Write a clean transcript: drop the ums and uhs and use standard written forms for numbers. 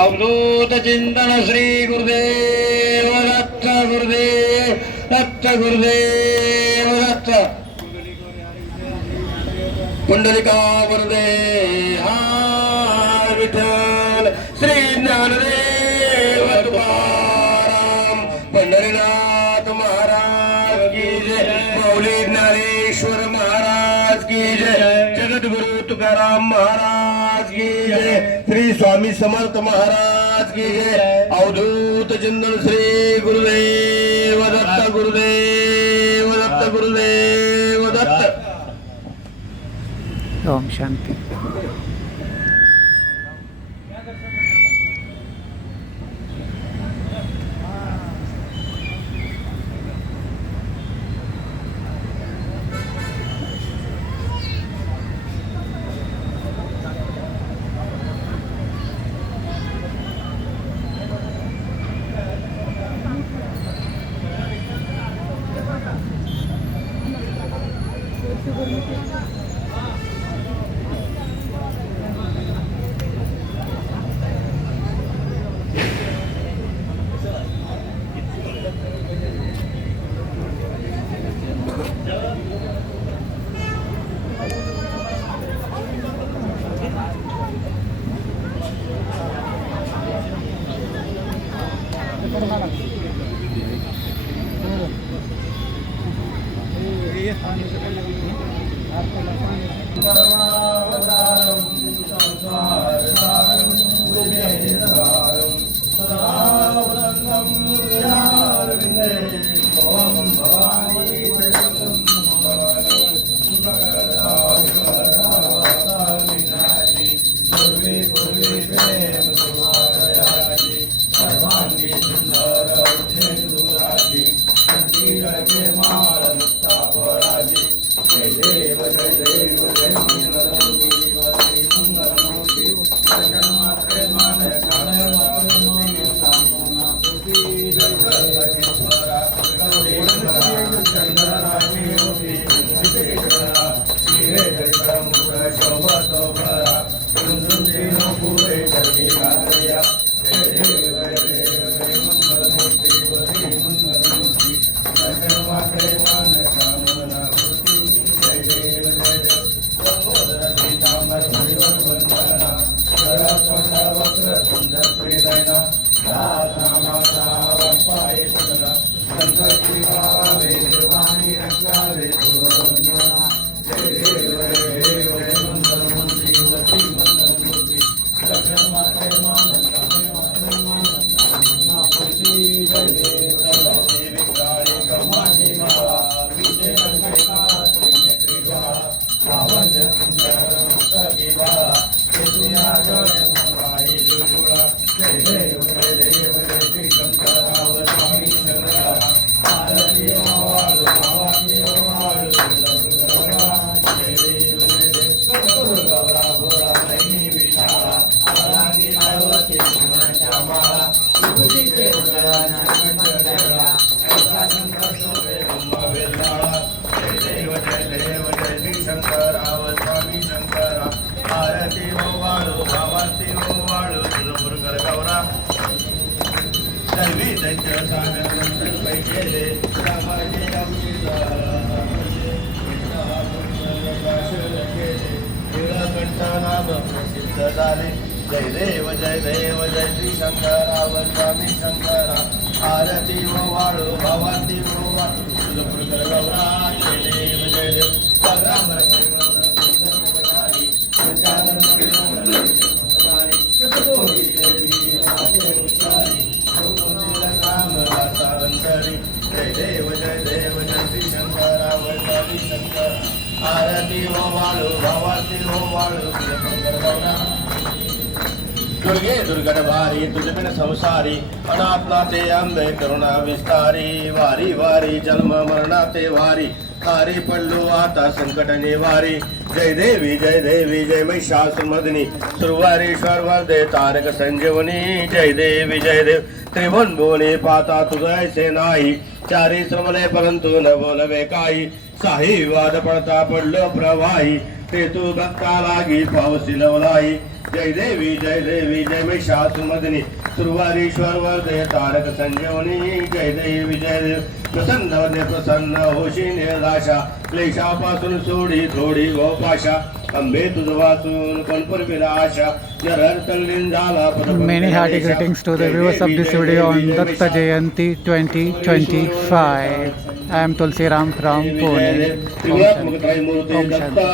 अवधूत चिंतन श्री गुरुदेव दत्त गुरुदेव दत्त गुरुदेव दत्त कुंडलिका गुरुदेव हा विठ्ठल श्री ज्ञानदेव तुकाराम पंढरीनाथ महाराज की जय माऊली ज्ञानेश्वर महाराज की जय जगद्गुरु तुकाराम महाराज की जय श्री स्वामी समर्थ महाराज की जय अवधूत चिंतन श्री गुरुदेव दत्त गुरुदेव दत्त गुरुदेव दत्त. ओम शांती. जय देव जय देव जय श्री शंकराव स्वामी शंकरा आरती वो वाळू भवाती वो वाळू तुझपुरकर गौरा जय देव जय देव पगरांबर जय देव जय देव जय श्री शंकराव स्वामी शंकरा आरती वो वाळू भवाती वो वाळू तुझपुरकर गौरा दुर्गे दुर्गट भारी तुझ बिन संसारी अनाथनाथे अंबे करुणा विस्तारी वारी वारी जन्म मरणाते वारी तारी पडलो आता संकट निवारी जय देवी जय महिषासुरमर्दिनी सुरवारीश्वर वरदे तारक संजीवनी जय देवी जय देव त्रिभुवन भुवनी पाता तुझे नाही चारी श्रमले परंतु न बोलवे काही साही वाद पडता पडलो प्रवाही ते तू भक्ता लागी पावसी लवलाई जय देवी जय महिषासुमर्दिनी सुरवारीश्वर वरदे तारक संजीवनी जय देवी प्रसन्न वदे प्रसन्न होशी निर्दाशा क्लेशापासून सोडी थोडी गोपाशा अंबे तुझ वाचून कोण परविराशा जर तल्लीन झाला Many hearty greetings to the viewers of this video on Datta Jayanti 2025. I am Tulsi Ram from Pune. Om Shanti.